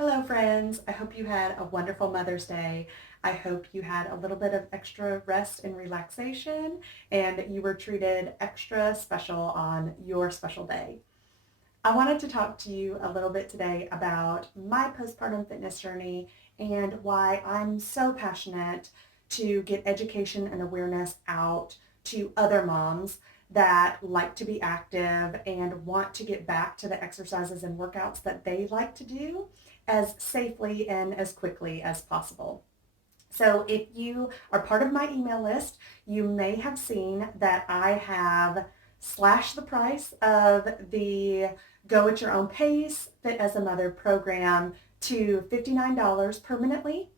Hello friends, I hope you had a wonderful Mother's Day. I hope you had a little bit of extra rest and relaxation and you were treated extra special on your special day. I wanted to talk to you a little bit today about my postpartum fitness journey and why I'm so passionate to get education and awareness out to other moms that like to be active and want to get back to the exercises and workouts that they like to do as safely and as quickly as possible. So if you are part of my email list, you may have seen that I have slashed the price of the Go at Your Own Pace Fit as a Mother program to $59 permanently.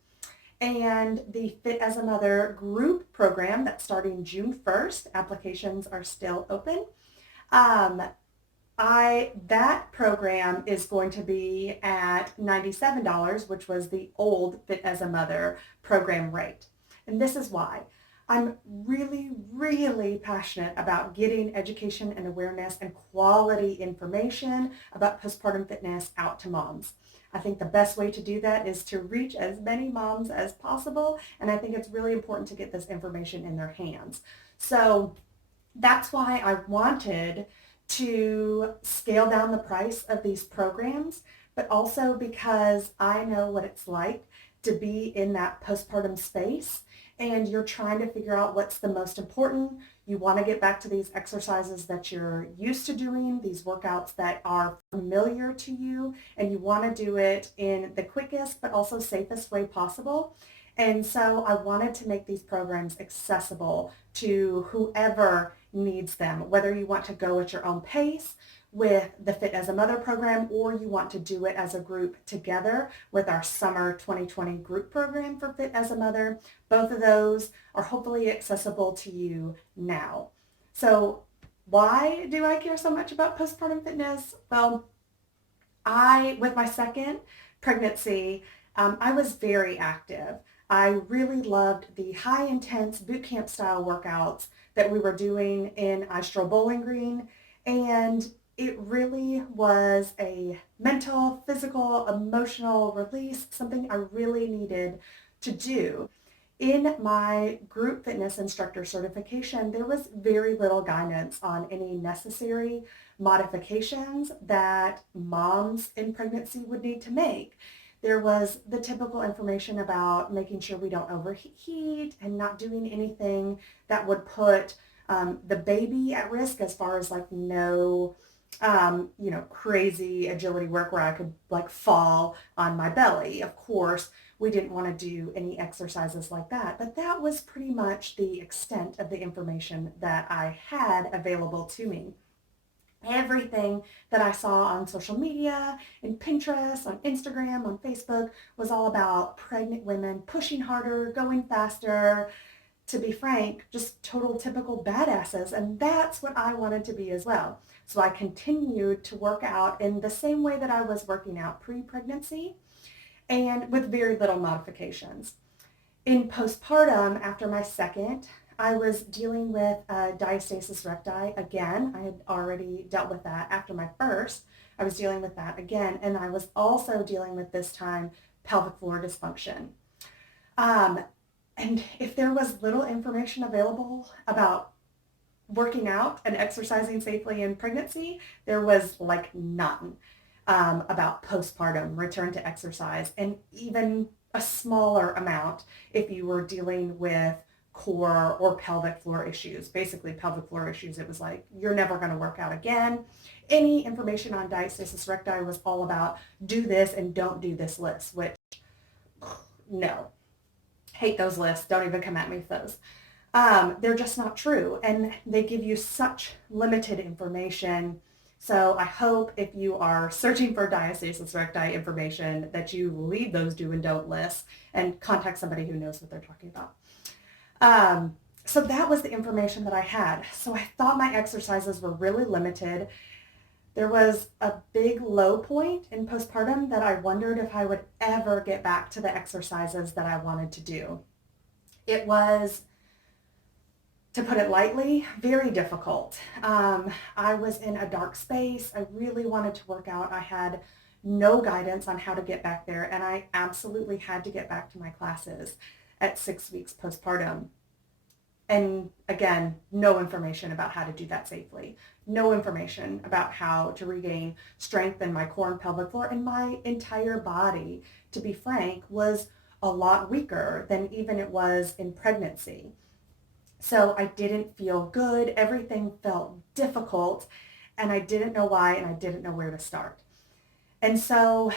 And the Fit as a Mother group program that's starting June 1st, applications are still open. Um, that program is going to be at $97, which was the old Fit as a Mother program rate. And this is why. I'm really, really passionate about getting education and awareness and quality information about postpartum fitness out to moms. I think the best way to do that is to reach as many moms as possible, and I think it's really important to get this information in their hands. So that's why I wanted to scale down the price of these programs, but also because I know what it's like to be in that postpartum space and you're trying to figure out what's the most important. You want to get back to these exercises that you're used to doing, these workouts that are familiar to you, and you want to do it in the quickest but also safest way possible. And so I wanted to make these programs accessible to whoever needs them, whether you want to go at your own pace with the Fit as a Mother program or you want to do it as a group together with our summer 2020 group program for Fit as a Mother. Both of those are hopefully accessible to you now. So why do I care so much about postpartum fitness? Well, with my second pregnancy, I was very active. I really loved the high intense boot camp style workouts that we were doing in Istro Bowling Green. And it really was a mental, physical, emotional release, something I really needed to do. In my group fitness instructor certification, there was very little guidance on any necessary modifications that moms in pregnancy would need to make. There was the typical information about making sure we don't overheat and not doing anything that would put the baby at risk as far as like no crazy agility work where I could like fall on my belly. Of course, we didn't want to do any exercises like that, but that was pretty much the extent of the information that I had available to me. Everything that I saw on social media, in Pinterest, on Instagram, on Facebook was all about pregnant women pushing harder, going faster, to be frank, just total typical badasses. And that's what I wanted to be as well. So I continued to work out in the same way that I was working out pre-pregnancy and with very little modifications. In postpartum, after my second, I was dealing with diastasis recti again. I had already dealt with that after my first. I was dealing with that again, and I was also dealing with this time pelvic floor dysfunction. Um, and if there was little information available about working out and exercising safely in pregnancy, there was like none about postpartum return to exercise, and even a smaller amount if you were dealing with core or pelvic floor issues. Basically pelvic floor issues, it was like, you're never going to work out again. Any information on diastasis recti was all about do this and don't do this list, which no, hate those lists. Don't even come at me with those. They're just not true, and they give you such limited information. So I hope if you are searching for diastasis recti information that you leave those do and don't lists and contact somebody who knows what they're talking about. So that was the information that I had. So I thought my exercises were really limited. There was a big low point in postpartum that I wondered if I would ever get back to the exercises that I wanted to do. It was, to put it lightly, very difficult. I was in a dark space. I really wanted to work out. I had no guidance on how to get back there. And I absolutely had to get back to my classes at 6 weeks postpartum. And again, no information about how to do that safely. No information about how to regain strength in my core and pelvic floor, and my entire body, to be frank, was a lot weaker than even it was in pregnancy. So I didn't feel good. Everything felt difficult, and I didn't know why, and I didn't know where to start. And so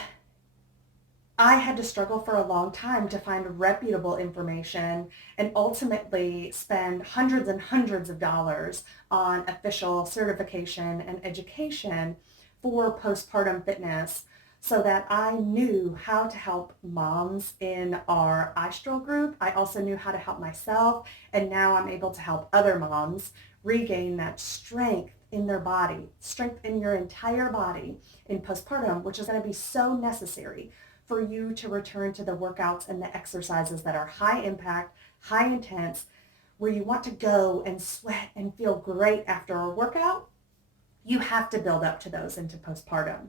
I had to struggle for a long time to find reputable information and ultimately spend hundreds and hundreds of dollars on official certification and education for postpartum fitness so that I knew how to help moms in our iStral group. I also knew how to help myself, and now I'm able to help other moms regain that strength in their body, strength in your entire body in postpartum, which is going to be so necessary for you to return to the workouts and the exercises that are high impact, high intense, where you want to go and sweat and feel great after a workout. You have to build up to those into postpartum.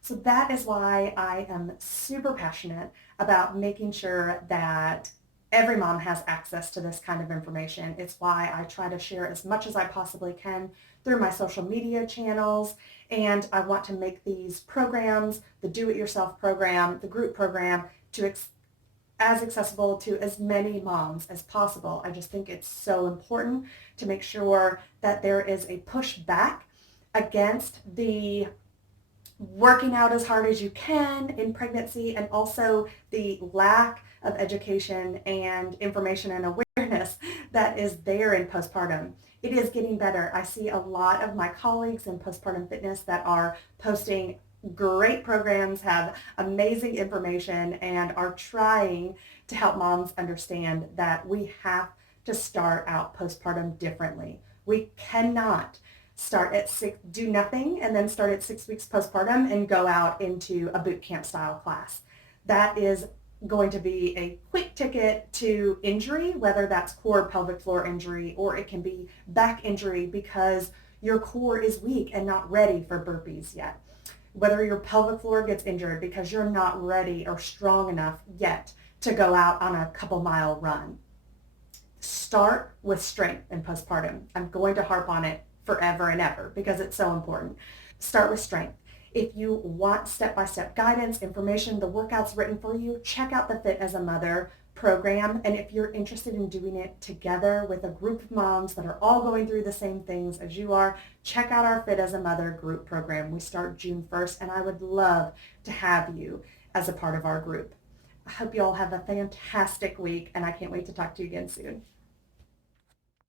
So that is why I am super passionate about making sure that every mom has access to this kind of information. It's why I try to share as much as I possibly can through my social media channels. And I want to make these programs, the do-it-yourself program, the group program, as accessible to as many moms as possible. I just think it's so important to make sure that there is a pushback against the working out as hard as you can in pregnancy, and also the lack of education and information and awareness that is there in postpartum. It is getting better. I see a lot of my colleagues in postpartum fitness that are posting great programs, have amazing information, and are trying to help moms understand that we have to start out postpartum differently. We cannot start at six, do nothing, and then start at 6 weeks postpartum and go out into a boot camp style class. That is going to be a quick ticket to injury, whether that's core pelvic floor injury or it can be back injury because your core is weak and not ready for burpees yet. Whether your pelvic floor gets injured because you're not ready or strong enough yet to go out on a couple-mile run. Start with strength in postpartum. I'm going to harp on it forever and ever because it's so important. Start with strength. If you want step-by-step guidance, information, the workouts written for you, check out the Fit as a Mother program. And if you're interested in doing it together with a group of moms that are all going through the same things as you are, check out our Fit as a Mother group program. We start June 1st, and I would love to have you as a part of our group. I hope you all have a fantastic week, and I can't wait to talk to you again soon.